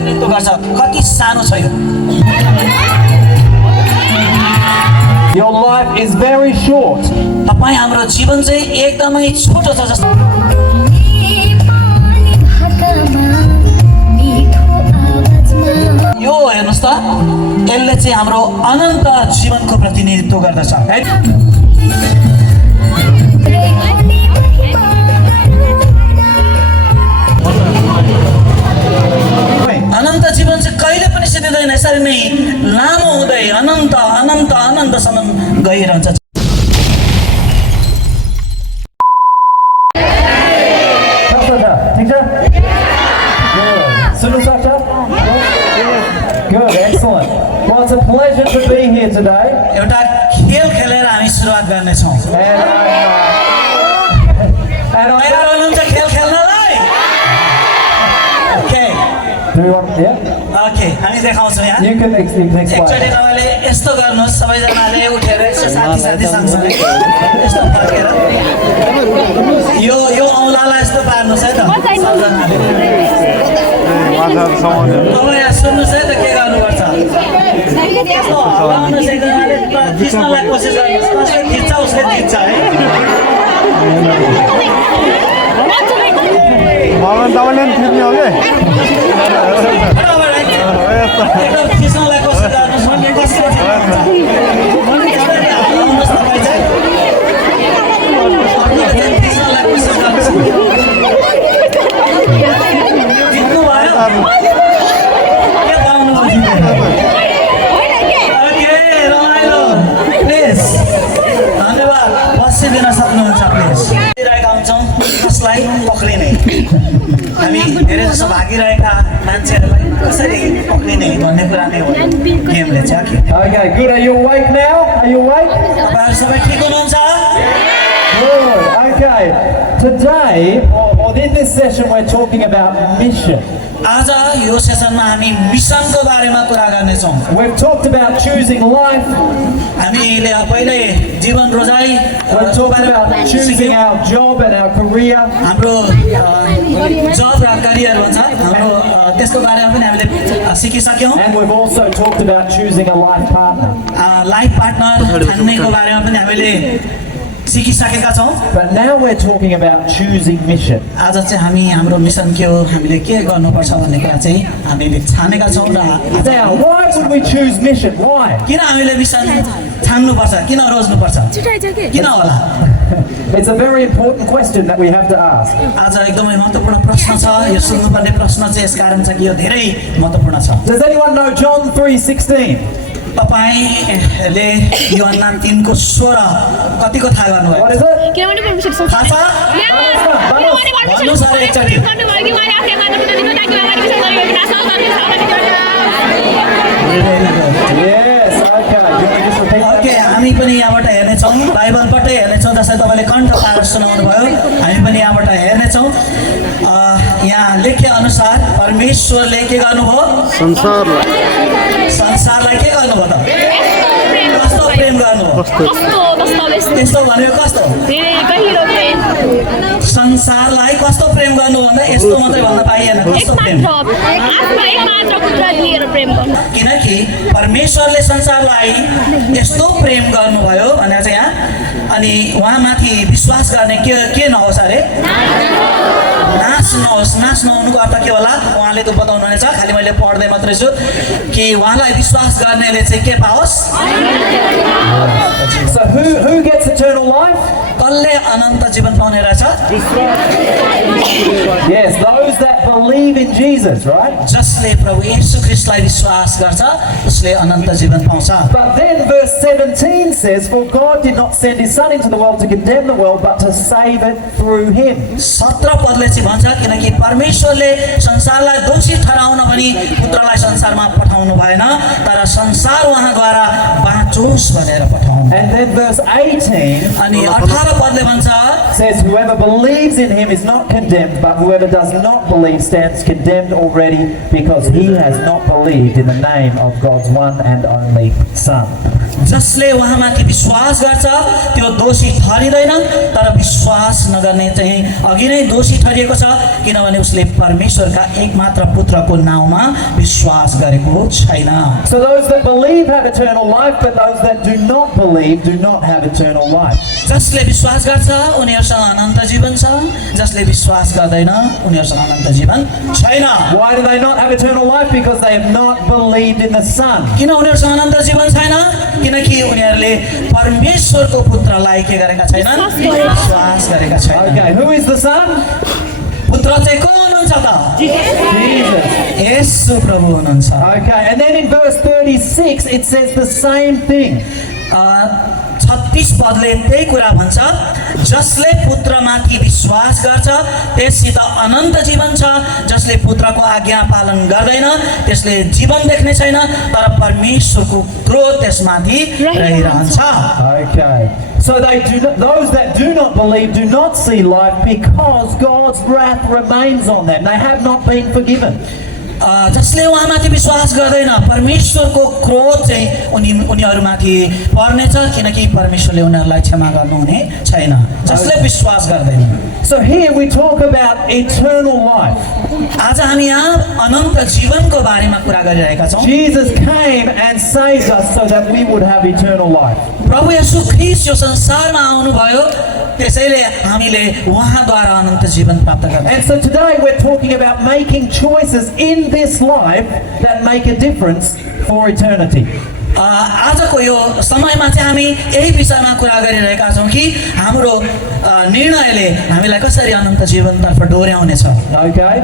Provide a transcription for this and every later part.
प्रतिनिधित्व गर्छ कति सानो छ यो Your life is very short. तपाई हाम्रो जीवन चाहिँ एकदमै छोटो छ जस्तो यो हेर्नुस् त यसले चाहिँ हाम्रो अनन्त जीवनको प्रतिनिधित्व गर्दछ अनन्त जीवन चाहिँ कहिले पनि सिद्धिँदैन यसरी नै लामो हुँदै अनन्त अनन्त अनन्तसम्म गइरहन्छ Good, excellent. Well, it's a pleasure to be here today. एउटा खेल खेलेर हामी सुरुवात गर्नेछौँ तयार हुनुहुन्छ खेल खेल्नलाई okay Do you want? Yeah. Okay हामी देखाउँछौँ यहाँ You can explain. एकचोटि तपाईँले यस्तो गर्नुहोस् सबैजनाले उठेर यसो साथी सँगसँगै यस्तो फर्केर यो औँलालाई यस्तो पार्नुहोस् है त सबजनाले तपाईँ यहाँ सुन्नुहोस् है त के गर्नुपर्छ यस्तो हल्लाउनुहोस् एकजनाले खिच्नलाई कोसिस गर्नुहोस् कसले खिच्छ उसले जित्छ है एकदम खिच्नलाई कोसिस गर्नुहोस् कसले हल्लाउनुहोस् तपाईँ चाहिँ खिच्नलाई कोसिस गर्नुहोस् जित्नु भयो के पाउनु ओके रमाइलो प्लिज धन्यवाद बसिदिन सक्नुहुन्छ प्लिज दिइरहेका हुन्छौँ कसलाई पक्रिने हामी धेरै जसो भागिरहेका मान्छेहरूलाई कसरी पक्रिने भन्ने कुरा नै हो गेमले चाहिँ Okay, good. Are you awake now? Are you awake? तपाईँहरू सबै ठिक हुनुहुन्छ Good. Okay. Today, or in this session, we're talking about mission. आज यो सेसनमा हामी मिसनको बारेमा कुरा गर्नेछौँ We've talked about choosing life. हामीले पहिले जीवन रोजाइ We've talked about choosing our job and our career. हाम्रो जब र करियर हुन्छ हाम्रो त्यसको बारेमा पनि हामीले सिकिसक्यौँ And we've also talked about choosing a life partner. Life partner ठान्नेको बारेमा पनि हामीले सिकिसकेका छौँ But now we're talking about choosing mission. आज चाहिँ हामी हाम्रो मिसन के हो हामीले के गर्नुपर्छ भन्ने कुरा चाहिँ हामीले छानेका छौँ र Now, why would we choose mission? Why? किन हामीले मिसन छान्नुपर्छ किन रोज्नुपर्छ किन होला It's a very important question that we have to ask. आज एकदमै महत्त्वपूर्ण प्रश्न छ यो सोध्नुपर्ने प्रश्न चाहिँ यसकारण छ कि यो धेरै महत्त्वपूर्ण छ Does anyone know John 3:16? तपाईँले यूहन्ना 3:16 कतिको थाहा गर्नुभयो What is it? थाहा छ भन्नुहोस् अरे एकचोटि Yes, okay. Do you want to just repeat that? Okay हामी पनि यहाँबाट हेर्नेछौँ बाइबलबाटै हेर्नेछौँ जसरी तपाईँले कण्ठ पाएर सुनाउनु भयो हामी पनि यहाँबाट हेर्नेछौँ यहाँ लेखे अनुसार परमेश्वरले के गर्नुभयो संसारलाई के गर्नुभयो त कस्तो प्रेम गर्नुभयो त्यस्तो भनेको कस्तो संसारलाई कस्तो प्रेम गर्नु भन्दा यस्तो मात्रै भन्न पाइएन कस्तो प्रेम किनकि परमेश्वरले संसारलाई यस्तो प्रेम गर्नुभयो भनेर चाहिँ यहाँ अनि उहाँमाथि विश्वास गर्ने के नहोस् अरे नाश नहुनुको अर्थ के होला उहाँले त बताउनु हुनेछ खालि मैले पढ्दै मात्रै छु कि उहाँलाई विश्वास गर्नेले चाहिँ के पाओस् So who gets eternal life? कसले अनन्त जीवन पाउने रहेछ Yes, those that believe in Jesus, right? जसले प्रभु येशू ख्रीष्टलाई विश्वास गर्छ उसले अनन्त जीवन पाउँछ But then verse 17 says, For God did not send his son into the world to condemn the world, but to save it through him. 17 पदले चाहिँ भन्छ किनकि परमेश्वरले संसारलाई दोषी ठहराउन पनि पुत्रलाई संसारमा पठाउनु भएन तर संसार उहाँद्वारा बाँचोस् भनेर पठाउनु And then verse 18 अनि 18 पदले भन्छ says, whoever believes in him is not condemned, but whoever does not believe stands condemned already because he has not believed in the name of God's one and only Son. जसले उहाँमाथि विश्वास गर्छ त्यो दोषी ठहरिँदैन, तर विश्वास नगर्ने चाहिँ अघि नै दोषी ठहरिएको छ, किनभने उसले परमेश्वरका एकमात्र पुत्रको नाउँमा विश्वास गरेको छैन। So those that believe have eternal life, but those that do not believe do not have eternal life. जसले विश्वास गर्छ उनीहरूसँग अनन्त जीवन छ, जसले विश्वास गर्दैन उनीहरूसँग अनन्त जीवन छैन। Why do they not have eternal life? Because they have not believed in the Son. किन उनीहरूसँग अनन्त जीवन छैन? किनकि उनीहरूले परमेश्वरको पुत्रलाई के गरेका छैनन्? विश्वास गरेका छैनन्। Okay, who is the Son? पुत्र चाहिँ को हुनुहुन्छ त? Jesus. येशू प्रभु हुनुहुन्छ। Okay, and then in verse 36 it says the same thing. 36 पदले त्यही कुरा भन्छ, जसले पुत्रमाथि विश्वास गर्छ त्यससित अनन्त जीवन छ, जसले पुत्रको आज्ञा पालन गर्दैन त्यसले जीवन देख्ने छैन, तर परमेश्वरको क्रोध त्यसमाथि रहिरहन्छ। Okay. So those that do not believe do not see life because God's wrath remains on them. They have not been forgiven. जसले उहाँमाथि विश्वास गर्दैन परमेश्वरको क्रोध चाहिँ उनीहरूमाथि पर्नेछ, किनकि परमेश्वरले उनीहरूलाई क्षमा गर्नुहुने छैन जसले विश्वास गर्दैन। So here we talk about eternal life. आज हामी यहाँ अनन्त जीवनको बारेमा कुरा गरिरहेका छौँ। Jesus came and saved us so that we would have eternal life. प्रभु येशू ख्रीष्ट यो संसारमा आउनुभयो, त्यसैले हामीले उहाँद्वारा अनन्त जीवन प्राप्त गर्छौँ। And so today we're talking about making choices in this life that make a difference for eternity. आजको यो समयमा चाहिँ हामी यही विषयमा कुरा गरिरहेका छौँ कि हाम्रो निर्णयले हामीलाई कसरी अनन्त जीवनतर्फ डोर्याउनेछ। Okay?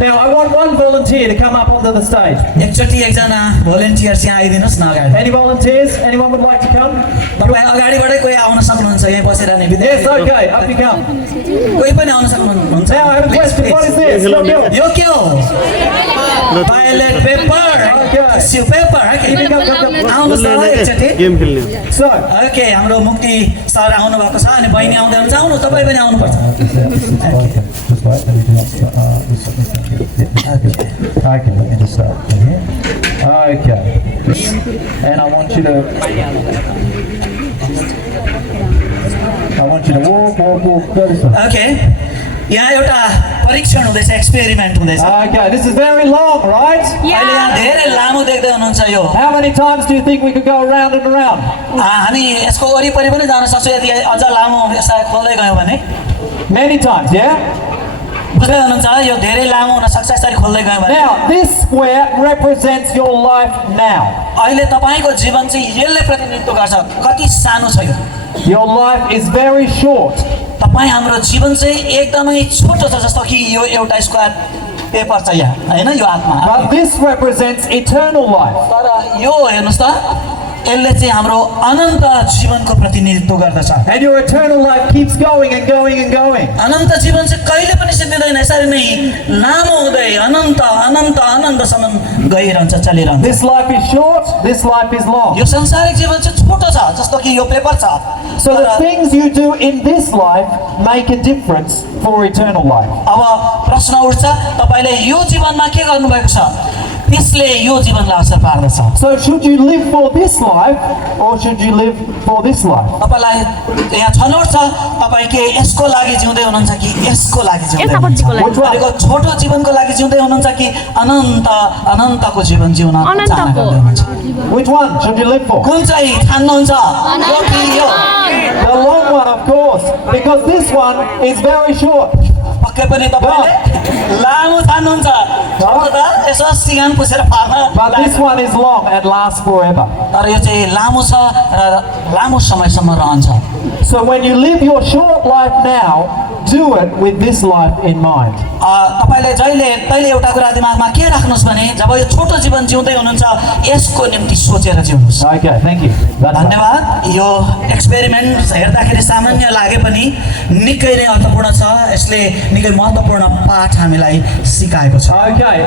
Now I want one volunteer to come up onto the stage. एकचोटि एकजना भोलिन्टियर चाहिँ आइदिनुहोस् न अगाडि। Any volunteers? Anyone would like to come? तपाईँ अगाडिबाटै कोही आउन सक्नुहुन्छ, यहीँ बसिरहने Yes, okay, up you come. कोही पनि आउन सक्नुहुन्छ। Now I have a question. What is this? Look, look. यो के हो? Violet paper. Okay. Tissue paper. Okay. आउनुहोस् न एकचोटि। गेम खेल्ने So, ओके, हाम्रो मुक्ति सर आउनु भएको छ अनि बहिनी आउँदै हुनुहुन्छ, आउनु तपाईँ पनि आउनुपर्छ। okay, let me just start from here. Okay. And I want you to walk, go this way. Okay, यहाँ एउटा परीक्षण हुँदैछ, एक्सपेरिमेन्ट हुँदैछ। Okay, this is very long, right? अहिले यहाँ धेरै लामो देख्दै हुनुहुन्छ यो। How many times do you think we could go around and around? हामी यसको वरिपरि पनि जान सक्छौँ यदि अझ लामो यसलाई खोल्दै गयौँ भने। Many times, yeah? बुझ्दै हुनुहुन्छ, यो धेरै लामो हुन सक्छ यसरी खोल्दै गयौँ भने। Now, this square represents your life now. अहिले तपाईँको जीवन चाहिँ यसले प्रतिनिधित्व गर्छ, कति सानो छ यो। Your life is very short. तपाईँ हाम्रो जीवन चाहिँ एकदमै छोटो छ, जस्तो कि यो एउटा स्क्वायर पेपर छ यहाँ, होइन यो हातमा। But this represents eternal life. तर यो हेर्नुहोस् त, यसले चाहिँ हाम्रो अनन्त जीवनको प्रतिनिधित्व गर्दछ। And your eternal life keeps going and going and going. अनन्त जीवन चाहिँ कहिले पनि सिद्धिँदैन, यसरी नै लामो हुँदै अनन्त अनन्त अनन्तसम्म गइरहन्छ, चलिरहन्छ। This life is short, this life is long. यो संसारिक जीवन चाहिँ छोटो छ, जस्तो कि यो पेपर छ। So the things you do in this life make a difference for eternal life. अब प्रश्न उठ्छ, तपाईँले यो जीवनमा के गर्नुभएको छ त्यसले यो जीवनलाई असर पार्दछ। So should you live for this life or should you live for this life? तपाईलाई यहाँ छनौट छ, तपाईँ के यसको लागि जिउँदै हुनुहुन्छ कि यसको लागि जिउँदै हुनुहुन्छ? तपाईँको छोटो जीवनको लागि जिउँदै हुनुहुन्छ कि अनन्त अनन्तको जीवन जिउन चाहना गर्दै हुनुहुन्छ? Which one should you live for? कुन चाहिँ ठान्नुहुन्छ, यो कि यो? The long one, of course, because this one is very short. पक्कै पनि तपाईँले लामो ठान्नुहुन्छ, छोटो त यसो सिगान पुसेर फाल्न। But this one is long and lasts forever. तर यो चाहिँ लामो छ र लामो समयसम्म रहन्छ। So when you live your short life now, do it with this life in mind. तपाईले तैले एउटा कुरा दिमागमा के राख्नुहोस् भने जब यो छोटो जीवन जिउँदै हुनुहुन्छ यसको निम्ति सोचेर जिउनुहोस्। Okay, thank you. That's right. धन्यवाद। यो एक्सपेरिमेन्ट हेर्दाखेरि सामान्य लागे पनि निकै नै अर्थपूर्ण छ, यसले निकै महत्त्वपूर्ण पाठ हामीलाई सिकाएको छ। Okay,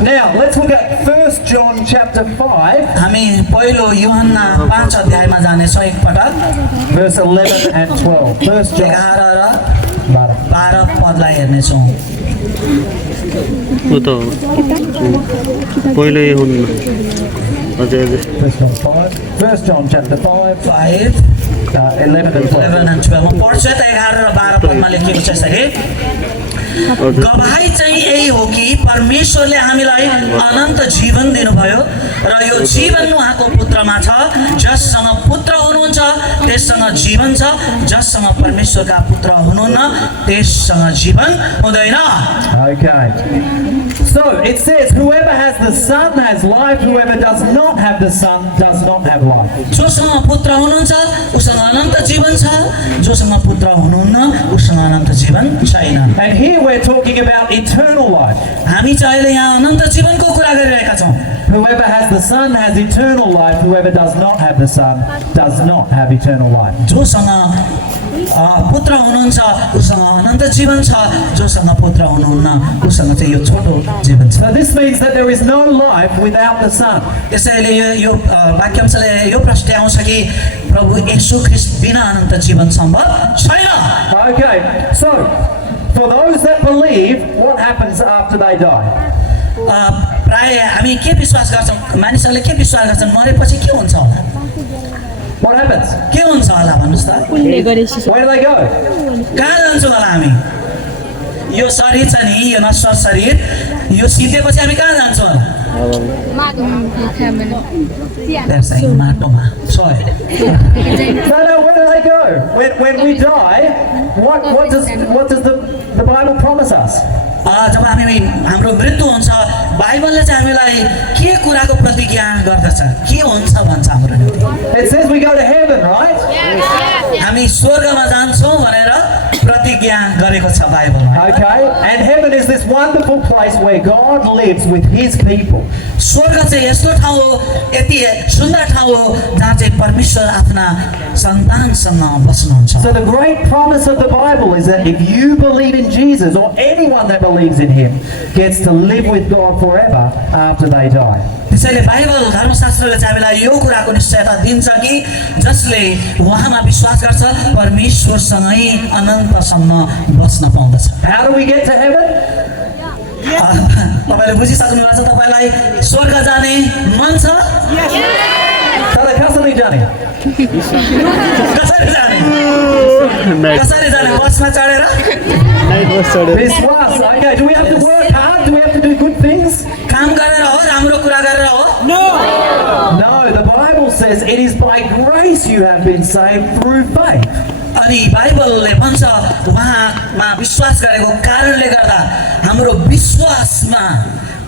now let's look at 1 John chapter 5, हामी पहिलो यूहन्ना 5 अध्यायमा जानेछौँ एकपटक। verse 11 and 12. 1 John 11 र 12 पदलाई हेर्नेछौँ। ऊ त हो पहिल्यै हुन्न अझै अझै Verse 5. 1 John chapter 5, 5, 11 and 12. 11 and 12 म पढ्छु है त 11 र 12 पदमा लेखिएको छ यसरी। गवाही चाहिँ यही हो कि परमेश्वरले हामीलाई अनन्त जीवन दिनुभयो र यो जीवन उहाँको पुत्रमा छ। जससँग पुत्र हुनुहुन्छ त्यससँग जीवन छ, जससँग परमेश्वरका पुत्र हुनुहुन्न त्यससँग जीवन हुँदैन। Okay. So it says, whoever has the Son has life, whoever does not have the Son does not have life. जोसँग पुत्र हुनुहुन्छ उसँग अनन्त जीवन छ, जोसँग पुत्र हुनुहुन्न उसँग अनन्त जीवन छैन। And here we're talking about eternal life. हामी चाहिँ अहिले यहाँ अनन्त जीवनको कुरा गरिरहेका छौँ। Whoever has the Son has eternal life, whoever does not have the Son does not have eternal life. जोसँग पुत्र हुनुहुन्छ उसँग अनन्त जीवन छ, जोसँग पुत्र हुनुहुन्न उसँग चाहिँ यो छोटो जीवन छ। So this means that there is no life without the Son. त्यसैले यो वाक्यांशले यो प्रश्न आउँछ कि प्रभु येशू ख्रीष्ट बिना अनन्त जीवन सम्भव छैन। Okay, so for those that believe, what happens after they die? प्राय हामी के विश्वास गर्छौँ, मानिसहरूले के विश्वास गर्छन् मरेपछि के हुन्छ होला, What happens? के हुन्छ होला भन्नुहोस् त। Where do they go? कहाँ जान्छौँ होला हामी? यो शरीर छ नि, यो नश्वर शरीर यो सिद्धेपछि हामी कहाँ जान्छौँ होला? माटोमा सोय। No, where do they go? When we die, what does the Bible promise us? जब हाम्रो मृत्यु हुन्छ बाइबलले चाहिँ हामीलाई के कुराको प्रतिज्ञा गर्दछ, के हुन्छ भन्छ हाम्रो निम्ति। It says we go to heaven, right? हामी स्वर्गमा जान्छौँ भनेर प्रतिज्ञा गरेको छ बाइबलमा। Okay, and heaven is this wonderful place where God lives with His people. स्वर्ग चाहिँ यस्तो ठाउँ हो, यति सुन्दर ठाउँ हो जहाँ चाहिँ परमेश्वर आफ्ना सन्तानसँग बस्नुहुन्छ। So the great promise of the Bible is that if you believe in Jesus, or anyone that believes in Him, gets to live with God forever after they die. त्यसैले बाइबल धर्मशास्त्रले चाहिँ हामीलाई यो कुराको निश्चयता दिन्छ कि जसले उहाँमा विश्वास गर्छ परमेश्वरसँगै अनन्तसम्म बस्न पाउँदछ। How do we get to heaven? तपाईँले बुझिसक्नु भएको छ, तपाईँलाई स्वर्ग जाने मन छ? तर कसरी जाने? कसरी जाने? कसरी जाने? बसमा चढेर? विश्वास. Okay, do we have to work hard? Do we have to do good things? काम गरेर हो, राम्रो कुरा गरेर हो? No, the Bible says it is by grace you have been saved through faith. अनि बाइबलले भन्छ उहाँमा विश्वास गरेको कारणले गर्दा हाम्रो विश्वासमा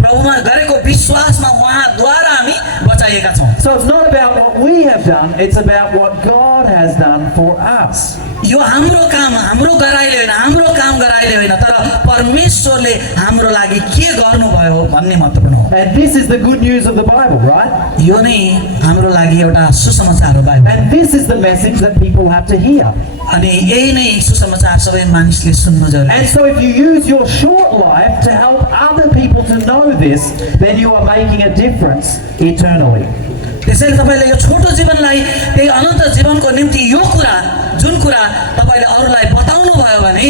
प्रभुमा गरेको विश्वासमा उहाँद्वारा हामी बचाइएका छौँ। So it's not about what we have done, it's about what God has done for us. यो हाम्रो काम हाम्रो गराइले होइन, हाम्रो काम गराइले होइन, तर परमेश्वरले हाम्रो लागि के गर्नुभयो भन्ने महत्त्वपूर्ण हो। And this is the good news of the Bible, right? यो नै हाम्रो लागि एउटा सुसमाचार हो Bible. And this is the message that people have to hear. अनि यही नै सुसमाचार सबै मानिसले सुन्नु जरुरी। And so if you use your short life to help other people to know this, then you are making a difference eternally. त्यसैले तपाईँले यो छोटो जीवनलाई त्यही अनन्त जीवनको निम्ति यो कुरा जुन कुरा तपाईँले अरूलाई बताउनु भयो भने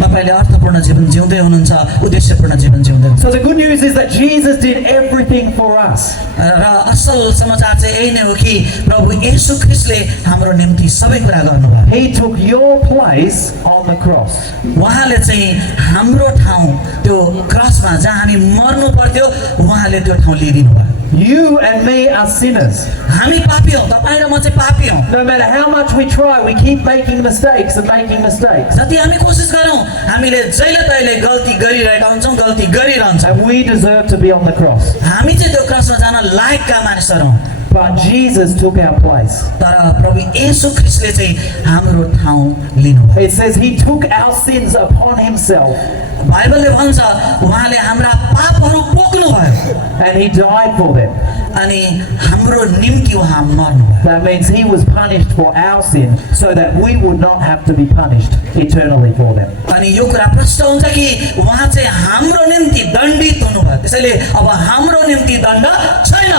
तपाईँले अर्थपूर्ण जीवन जिउँदै हुनुहुन्छ, उद्देश्यपूर्ण जीवन जिउँदै हुनुहुन्छ। So the good news is that Jesus did everything for us. र असल समाचार चाहिँ यही नै हो कि प्रभु येशू ख्रीष्टले हाम्रो निम्ति सबै कुरा गर्नुभयो। He took your place on the cross. उहाँले चाहिँ हाम्रो ठाउँ त्यो क्रसमा जहाँ हामी मर्नु पर्थ्यो उहाँले त्यो ठाउँ लिइदिनु भयो। You and me are sinners. हामी पापी हौँ, तपाईँ र म चाहिँ पापी हौँ। No matter how much we try, we keep making mistakes and making mistakes. जति हामी कोसिस गरौँ हामीले जहिले तहिले गल्ती गरिरहेका हुन्छौँ, गल्ती गरिरहन्छौँ। And we deserve to be on the cross. हामी चाहिँ त्यो क्रसमा जान लायकका मानिसहरू हौँ। But Jesus took our place. तर प्रभु येशू ख्रीष्टले चाहिँ हाम्रो ठाउँ लिनुभयो। It says He took our sins upon Himself बाइबलले भन्छ उहाँले हाम्रा पापहरू पोख्नुभयो and He died for them. अनि हाम्रो निम्ति उहाँ मर्नुभयो। That means He was punished for our sin so that we would not have to be punished eternally for them. अनि यो कुरा प्रष्ट हुन्छ कि उहाँ चाहिँ हाम्रो निम्ति दण्डित हुनुभयो, त्यसैले अब हाम्रो निम्ति दण्ड छैन।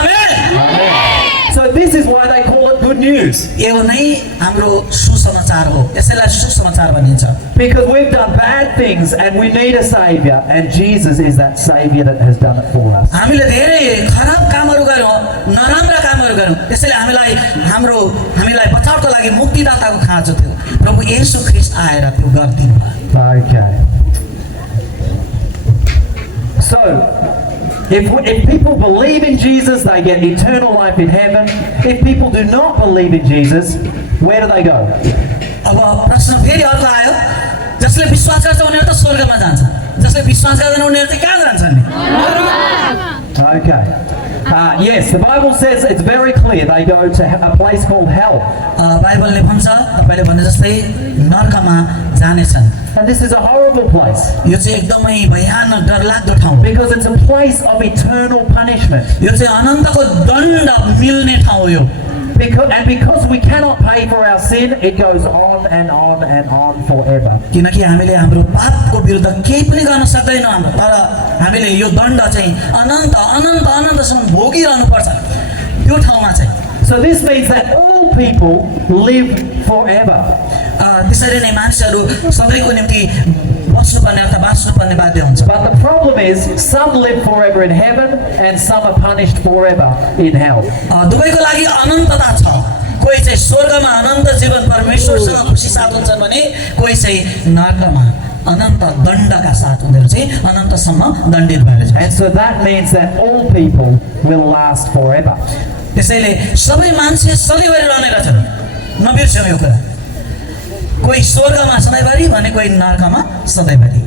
आमेन। So this is why they call it good news. यो नै हाम्रो सुसमाचार हो यसैलाई सुसमाचार भनिन्छ Because we've done bad things and we need a savior, and Jesus is that savior that has done it for us. हामीले धेरै खराब कामहरू गर्यौँ नराम्रा कामहरू गर्यौँ त्यसैले हामीलाई बचाउको लागि मुक्तिदाताको खाँचो थियो प्रभु येशू ख्रीष्ट आएर त्यो गरिदिनु भयो Okay. So, if people believe in Jesus, they get eternal life in heaven. If people do not believe in Jesus, where do they go? अब प्रश्न फेरि अर्को आयो जसले विश्वास गर्छ उनीहरू त स्वर्गमा जान्छ जसले विश्वास गर्दैन उनीहरू चाहिँ कहाँ जान्छन् नि Okay. Yes, the Bible says it's very clear. They go to a place called hell. बाइबलले भन्छ तपाईँले भने जस्तै नर्कमा जानेछन् And this is a horrible place यो चाहिँ एकदमै भयानक डरलाग्दो ठाउँ हो because it's a place of eternal punishment. यो चाहिँ अनन्तको दण्ड मिल्ने ठाउँ हो यो Because we cannot pay for our sin, it goes on and on and on forever. किनकि हामीले हाम्रो पापको विरुद्ध केही पनि गर्न सक्दैनौँ हाम्रो तर हामीले यो दण्ड चाहिँ अनन्त अनन्त अनन्तसम्म भोगिरहनु पर्छ त्यो ठाउँमा चाहिँ So this means that all people live forever. त्यसरी नै मानिसहरू सबैको निम्ति बस्नुपर्ने अथवा बाँच्नुपर्ने बाध्य हुन्छ But the problem is, some live forever in heaven and some are punished forever in hell. दुवैको लागि अनन्तता छ कोही चाहिँ स्वर्गमा अनन्त जीवन परमेश्वरसँग खुसी साथ हुन्छन् भने कोही चाहिँ नर्कमा अनन्त दण्डका साथ उनीहरू चाहिँ अनन्तसम्म दण्डित भएर जान्छ And so that means that all people will last forever. त्यसैले सबै मान्छे सधैँभरि रहने रहेछन् नबिर्सौँ यो कुरा कोही स्वर्गमा सधैँभरि भने कोही नर्कमा सधैँभरि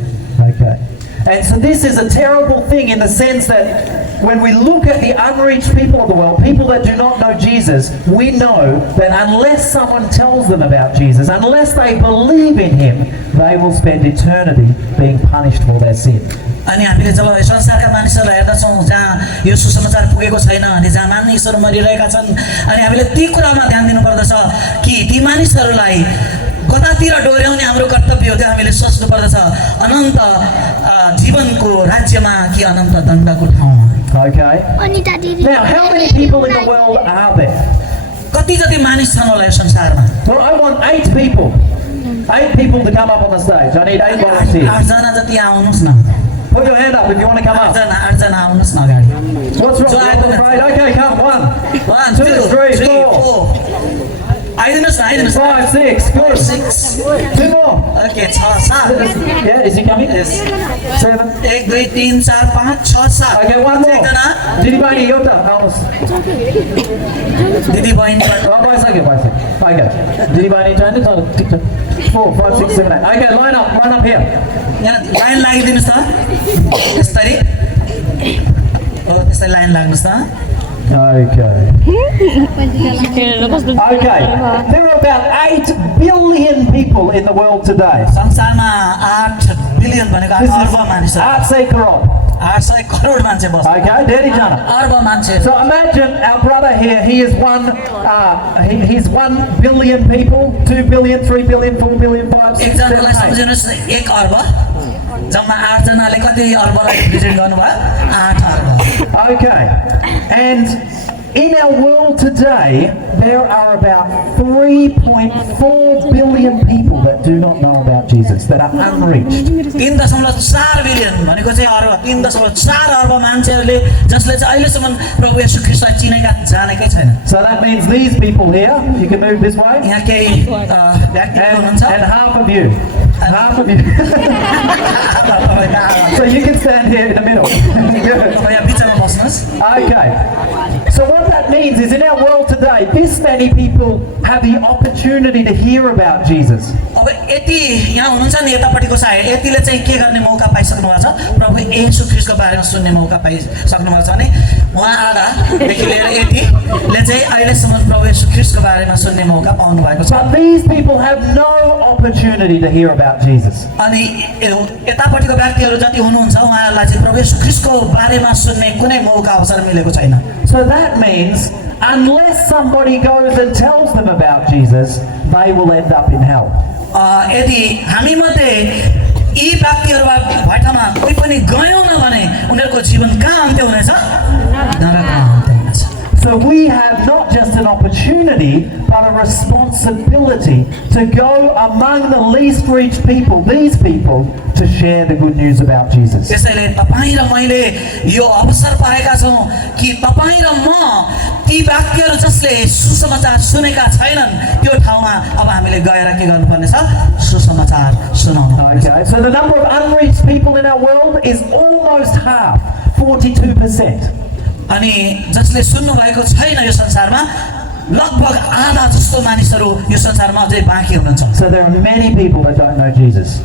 Okay. And so this is a terrible thing in the sense that when we look at the unreached people of the world, people that do not know Jesus, we know that unless someone tells them about Jesus, unless they believe in Him, they will spend eternity being punished for their sin. अनि हामीले जब संसारका मानिसहरूलाई हेर्दछौँ जहाँ यो सुसमाचार पुगेको छैन अनि जहाँ मानिसहरू मरिरहेका छन् अनि हामीले ती कुरामा ध्यान दिनुपर्दछ कि ती मानिसहरूलाई कतातिर डोर्याउने हाम्रो कर्तव्य हो त्यो हामीले सोच्नु पर्दछ अनन्त जीवनको राज्यमा कि अनन्त दण्डको ठाउँमा Okay? Now, how many people in the world are there? कति जति मानिस छन् होला यो संसारमा Well, I want 8 people. 8 people to come up on the stage. I need 8 volunteers. 8 जना जति आउनुहोस् न Put your hand up if you want to come up. 8 जना आउनुहोस् न अगाडि What's wrong? You're afraid? Okay, come. 1, 1 2, 3, 4, 4 आइदिनुहोस् न आइदिनुहोस् 5, 6. Good. 6 2 more. Okay 6 7 Yeah, is he coming? Yes. 7. 1 2 3 4 5 6 7 Okay, one more. Didi Bani, Yota. Almost. दिदी बहिनी Oh, 1 second. Okay. Didi Bani, turn it on. 4, 5, 6, 7, 8. Okay, line up here. यहाँ line लगाइदिनुहोस् त यसरी हो त्यसरी लाइन लाग्नुहोस् त Okay, there are about 8 billion people in the world today. संसारमा 8 बिलियन भनेको This is अर्ब मानिसहरू 8 crore. 800 करोड मान्छे बस्छ Okay, Daddy Jana. अर्ब मान्छे So imagine our brother here, he is he's 1 billion people, 2 billion, 3 billion, 4 billion, 5, 6, 7, एकजनालाई 8. सम्झिनुहोस् 1 अर्ब जम्मा 8 जनाले कति अर्बलाई रिप्रेजेन्ट गर्नुभयो 8 अर्ब Okay, and in our world today, there are about 3.4 billion people that do not know about Jesus, that are unreached. 3.4 billion भनेको चाहिँ अर्ब 3.4 अर्ब मान्छेहरूले जसले चाहिँ अहिलेसम्म प्रभु येशू ख्रीष्टलाई चिनेका जानेकै छैन So that means these people here, you can move this way, यहाँ केही व्यक्तिहरू हुनुहुन्छ and half of you. Half of you. So you can stand here in the middle. Good. तपाईँ यहाँ बिचमा बस्नुहोस् Okay. So what that means is in our world today, this many people have the opportunity to hear about Jesus. अब यति यहाँ हुनुहुन्छ नि यतापट्टिको सायद यतिले चाहिँ के गर्ने मौका पाइसक्नु भएको छ प्रभु येशू ख्रीष्टको बारेमा सुन्ने मौका पाइसक्नु भएको छ भने उहाँ आधादेखि लिएर यतिले चाहिँ अहिलेसम्म प्रभु येशू ख्रीष्टको बारेमा सुन्ने मौका पाउनु भएको छ But these people have no opportunity to hear about Jesus. अनि यतापट्टिको व्यक्तिहरू जति हुनुहुन्छ उहाँहरूलाई चाहिँ प्रभु येशू ख्रीष्टको बारेमा सुन्ने कुनै मौका अवसर मिलेको छैन So that means unless somebody goes and tells them about Jesus, they will end up in hell. यदि हामी मध्ये यी व्यक्तिहरूमा भएठाउँमा कोही पनि गयौँ न भने उनीहरूको जीवन कहाँ अन्त्य हुनेछ नरकमा अन्त्य हुनेछ So we have not just an opportunity, but a responsibility to go among the least reached people, these people, to share the good news about Jesus. त्यसैले तपाईँ र मैले यो अवसर पाएका छौँ कि तपाईँ र म ती वाक्यहरू जसले सुसमाचार सुनेका छैनन् त्यो ठाउँमा अब हामीले गएर के गर्नुपर्ने छ सुसमाचार सुनाउनु Okay, so the number of unreached people in our world is almost half, 42%. अनि जसले सुन्नु भएको छैन यो संसारमा लगभग आधा जस्तो मानिसहरू यो संसारमा अझै बाँकी हुनुहुन्छ So there are many people that don't know Jesus.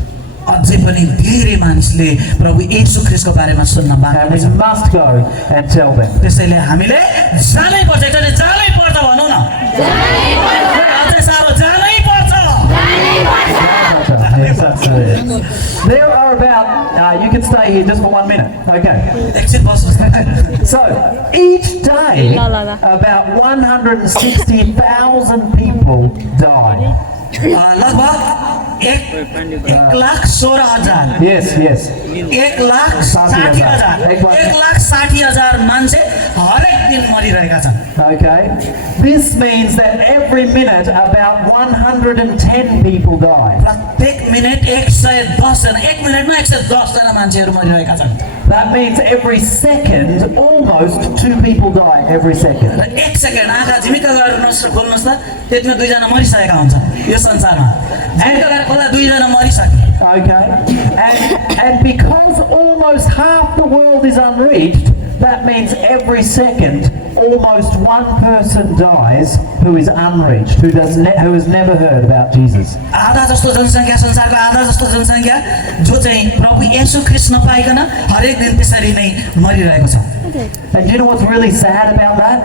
अझै पनि धेरै मानिसले प्रभु येशू ख्रीष्टको बारेमा सुन्न And बाँकी we छन् must go and tell them. त्यसैले हामीले जानै पर्छ एकचोटि जानै पर्छ भनौँ न अझै साह्रो जानै पर्छ Yes, that's it. There are about, you can stay here just for 1 minute. Okay. एकछिन बस्नुहोस् So, each day, about 160,000 people die. लगभग 1,16,000 Yes, yes. 1,60,000 1,60,000 मान्छे हरेक दिन मरिरहेका छन् Okay. This means that every minute about 110 people die. प्रत्येक minute 110 जना एक मिनेटमा 110 जना मान्छेहरू मरिरहेका छन् That means every second, almost 2 people die every second. र एक सेकेन्ड आँखा झिमिक्क गर्नुहोस् र खोल्नुहोस् त त्यतिमा 2 जना मरिसकेका हुन्छन् यो संसारमा झिमिक्क गरेर खोल्दा 2 जना मरिसके Okay. And because almost half the world is unreached, that means every second almost one person dies who is unreached, who has never heard about Jesus. आधा जस्तो जनसङ्ख्या संसारको आधा जस्तो जनसङ्ख्या जो चाहिँ प्रभु येशू ख्रीष्ट नपाइकन हरेक दिन त्यसरी नै मरिरहेको छ And do you know what's really sad about that?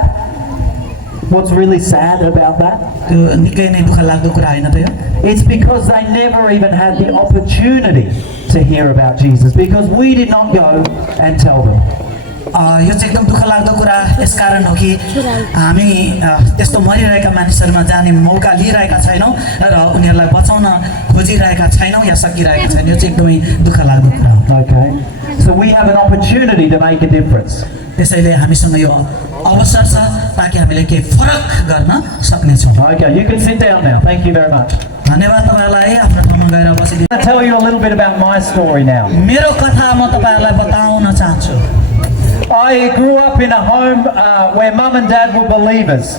What's really sad about that? त्यो निकै नै दुःख लाग्दो कुरा होइन त यो It's because they never even had the opportunity to hear about Jesus, because we did not go and tell them. यो चाहिँ एकदम दुःख लाग्दो कुरा यसकारण हो कि हामी त्यस्तो मरिरहेका मानिसहरूमा जाने मौका लिइरहेका छैनौँ र उनीहरूलाई बचाउन खोजिरहेका छैनौँ या सकिरहेका छैनौँ यो चाहिँ एकदमै दुःख लाग्दो कुरा हो Okay? So we have an opportunity to make a difference. त्यसैले हामीसँग यो अवसर छ ताकि हामीले केही फरक गर्न सक्नेछौँ Okay, you can sit down now. Thank you very much. धन्यवाद तपाईँहरूलाई आफ्नो ठाउँमा गएर बसिदिनु I'm going to tell you a little bit about my story now. मेरो कथा म तपाईँहरूलाई बताउन चाहन्छु I grew up in a home where mum and dad were believers.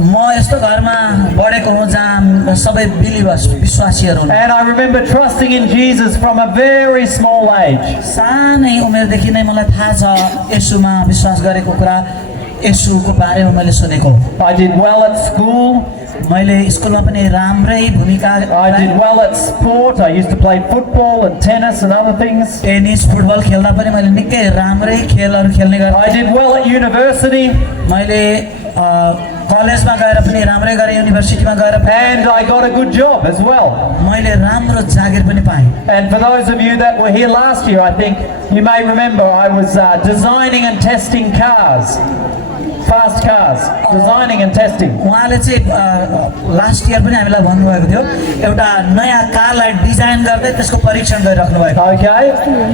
म यस्तो घरमा बढेको हुँ जहाँ सबै बिलिभर्स विश्वासीहरू हुन् And I remember trusting in Jesus from a very small age. सानै उमेरदेखि नै मलाई थाहा छ येशूमा विश्वास गरेको कुरा येशूको बारेमा मैले सुनेको I did well at school. मैले स्कुलमा पनि राम्रै भूमिका I did well at sport. I used to play football and tennis and other things. Tennis football खेल्दा पनि मैले निकै राम्रै खेलहरू खेल्ने गरेँ I did well at university. मैले कलेजमा गएर पनि राम्रै गरेँ युनिभर्सिटीमा गएर And I got a good job as well. मैले राम्रो जागिर पनि पाएँ And for those of you that were here last year, I think you may remember I was designing and testing cars. Fast cars. Designing and testing. उहाँले चाहिँ last year पनि हामीलाई भन्नुभएको थियो एउटा नयाँ कारलाई डिजाइन गर्दै त्यसको परीक्षण गरिराख्नु भएको Okay.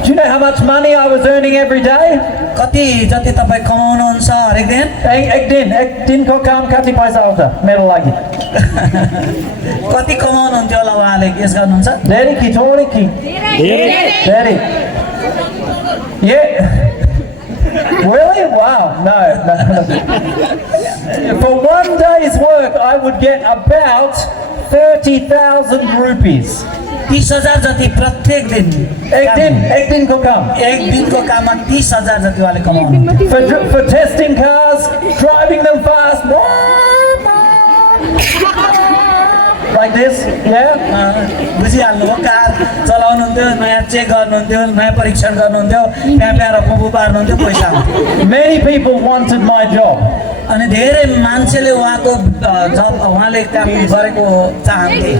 Do you know how much money I was earning every day? कति जति तपाईँ कमाउनुहुन्छ हरेक दिन Ek din ko kam kati paisa auta. Mero lagi. कति कमाउनुहुन्थ्यो होला उहाँले गेस गर्नुहुन्छ Daddy ki tori ki. Daddy. Yeah. Really? Wow. No. For one day's work, I would get about 30,000 rupees. 30,000 जति प्रत्येक दिन Ek din ko kam. एक दिनको काममा 30,000 जति उहाँले कमाउनुहुन्थ्यो For testing cars, driving them fast. Like this, yeah? बुझिहाल्नुभयो कार चलाउनुहुन्थ्यो नयाँ चेक गर्नुहुन्थ्यो नयाँ परीक्षण गर्नुहुन्थ्यो त्यहाँ प्यारो पुपु पार्नुहुन्थ्यो पैसा Many people wanted my job. अनि धेरै मान्छेले उहाँको जब उहाँले काम गरेको चाहन्थे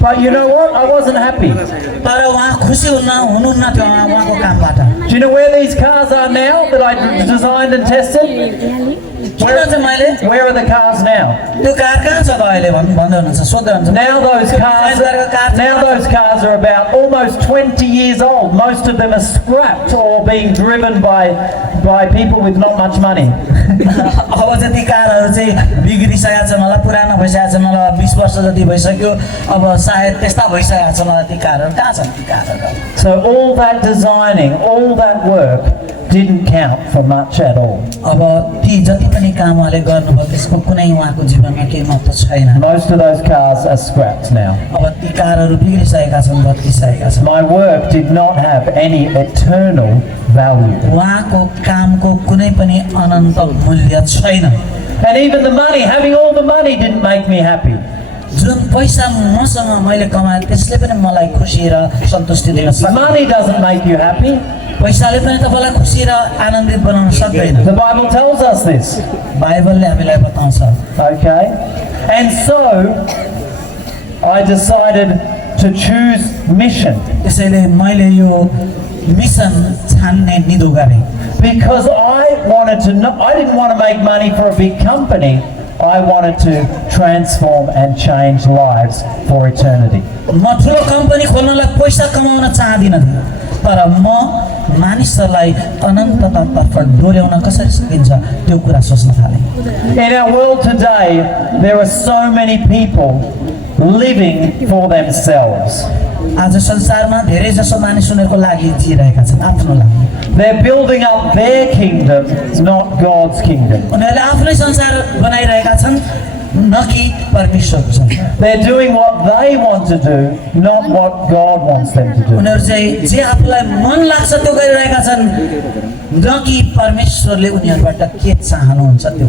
But you know what? I wasn't happy. तर उहाँ खुसी हुनुहुन्न थियो उहाँको कामबाट Do you know where these cars are now that I designed and tested? किन चाहिँ मैले Where are the cars now? त्यो कार कहाँ छ त अहिले भन्दै हुनुहुन्छ सोध्दै हुनुहुन्छ Now those cars are about almost 20 years old. Most of them are scrapped or being driven by people with not much money. अब चाहिँ ती कारहरू चाहिँ बिग्रिसकेको छ मलाई पुरानो भइसकेको छ मलाई 20 वर्ष जति भइसक्यो अब सायद त्यस्ता भइसकेको छ मलाई ती कारहरू कहाँ छन् ती कारहरू So all that designing, all that work didn't count for much at all. अब ती जति पनि काम उहाँले गर्नुभयो त्यसको कुनै उहाँको जीवनमा केही महत्त्व छैन Most of those cars are scrapped now. अब ती कारहरू बिग्रिसकेका छन् भत्किसकेका छन् My work did not have any eternal value. उहाँको कामको कुनै पनि अनन्त मूल्य छैन And even the money, having all the money didn't make me happy. जुन पैसा मसँग मैले कमाएँ त्यसले पनि मलाई खुसी र सन्तुष्टि दिन सक्छ Money doesn't make you happy. पैसाले पनि तपाईँलाई खुसी र आनन्दित बनाउन सक्दैन The Bible tells us this. बाइबलले हामीलाई बताउँछ Okay? And so I decided to choose mission त्यसैले मैले यो मिसन छान्ने निधो गरेँ because I didn't want to make money for a big company. I wanted to transform and change lives for eternity. म ठुलो company खोल्नलाई पैसा कमाउन चाहदिनँ तर म मानिसहरूलाई अनन्ततातर्फ डोर्याउन कसरी सकिन्छ त्यो कुरा सोच्न थालेँ In our world today, there are so many people living for themselves. आज संसारमा धेरै जसो मानिस उनीहरूको लागि जिइरहेका छन् आफ्नो लागि They're building up their kingdom, not God's kingdom. उनीहरूले आफ्नै संसार बनाइरहेका छन् न कि परमेश्वरको संसार They're doing what they want to do, not what God wants them to do. उनीहरू चाहिँ जे आफूलाई मन लाग्छ त्यो गरिरहेका छन् न कि परमेश्वरले उनीहरूबाट के चाहनुहुन्छ त्यो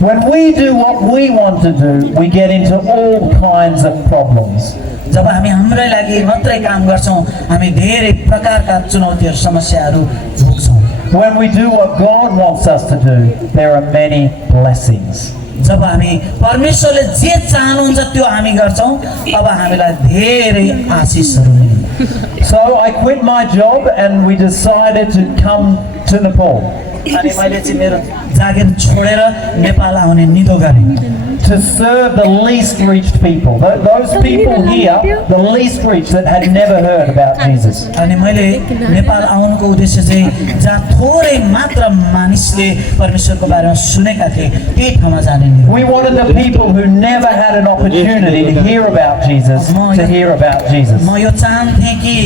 When we do what we want to do, we get into all kinds of problems. जब हामी हाम्रै लागि मात्रै काम गर्छौँ हामी धेरै प्रकारका चुनौतीहरू समस्याहरू भोग्छौँ When we do what God wants us to do, there are many blessings. जब हामी परमेश्वरले जे चाहनुहुन्छ त्यो हामी गर्छौँ तब हामीलाई धेरै आशिषहरू मिल्छ So I quit my job and we decided to come to Nepal अनि मैले चाहिँ मेरो जागिर छोडेर नेपाल आउने निधो गरेँ to serve the least reached people. Those people here, the least reached that had never heard about Jesus. अनि मैले नेपाल आउनुको उद्देश्य चाहिँ जहाँ थोरै मात्र मानिसले परमेश्वरको बारेमा सुनेका थिए त्यही ठाउँमा जाने निधो We wanted the people who never had an opportunity to hear about Jesus to hear about Jesus. म यो चाहन्थेँ कि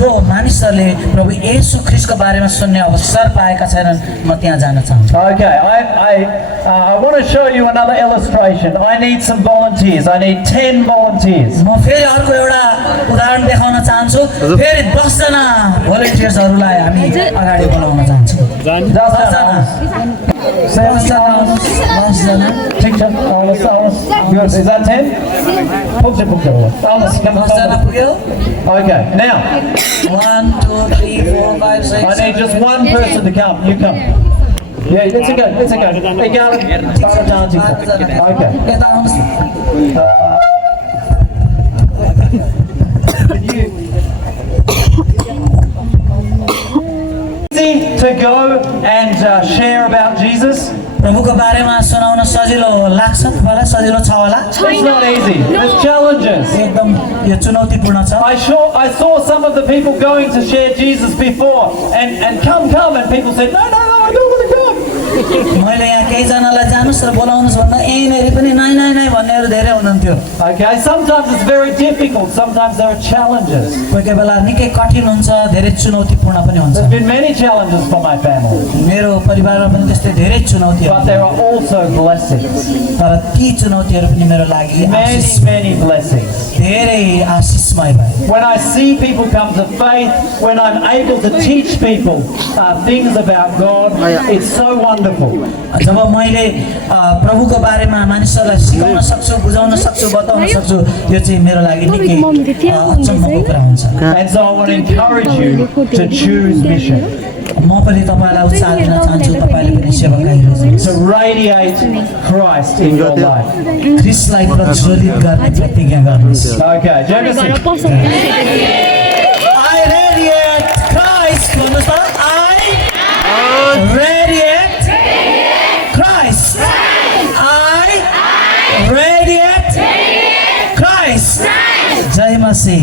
जो मानिसहरूले प्रभु येशू ख्रीष्टको बारेमा सुन्ने अवसर पाएका छैनन् म त्यहाँ जान चाहन्छु Okay, I want to show you another illustration. I need some volunteers. I need 10 volunteers. म फेरि अर्को एउटा उदाहरण देखाउन चाहन्छु फेरि 10 जना भोलिन्टियर्सहरूलाई हामी अगाडि बोलाउन चाहन्छौँ 10 जना 10 जना Teacher, good. Is that 10? Put it. 10 जना पुग्यो Okay, now 1 2 3 4 5 6 I need just one person to come. You come. Yeah, let's go. Hey, Garland, start dancing. Okay. यता आउनुहोस् Easy to go and share about Jesus. प्रभुको बारेमा सुनाउन सजिलो लाग्छ तपाईँलाई सजिलो छ होला It's not easy. There's challenges. एकदम यो चुनौतीपूर्ण छ I saw some of the people going to share Jesus before and come and people said, no, I don't want to come. मैले यहाँ केहीजनालाई जानुस् र बोलाउनुस् भन्दा यहीँनेरि पनि नै भन्नेहरू धेरै हुनुहुन्थ्यो Okay, sometimes it's very difficult. Sometimes there are challenges. कोही कोही बेला निकै कठिन हुन्छ धेरै चुनौतीपूर्ण पनि हुन्छ There's been many challenges for my family. मेरो परिवारमा पनि त्यस्तै धेरै चुनौतीहरू But there are also blessings. तर ती चुनौतीहरू पनि मेरो लागि Many blessings. धेरै आशिषमय भए When I see people come to faith, when I'm able to teach people things about God, it's so wonderful. जब मैले प्रभुको बारेमा मानिसहरूलाई सिकाउन सक्छु बुझाउन सक्छु बताउन सक्छु यो चाहिँ मेरो लागि निकै अचम्मको कुरा हुन्छ And so I want to encourage you to choose mission, म पनि तपाईँलाई उत्साह दिन चाहन्छु तपाईँले पनि सेवाकाई गर्नुहोस् to radiate Christ in your life. ख्रीष्टलाई प्रज्वलित गर्ने प्रतिज्ञा गर्नुहोस् Okay, Genesis. I radiate Christ भन्नुहोस् त I radiate Christ I radiate Christ जय मसीह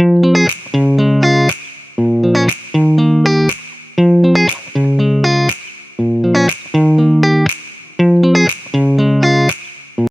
हो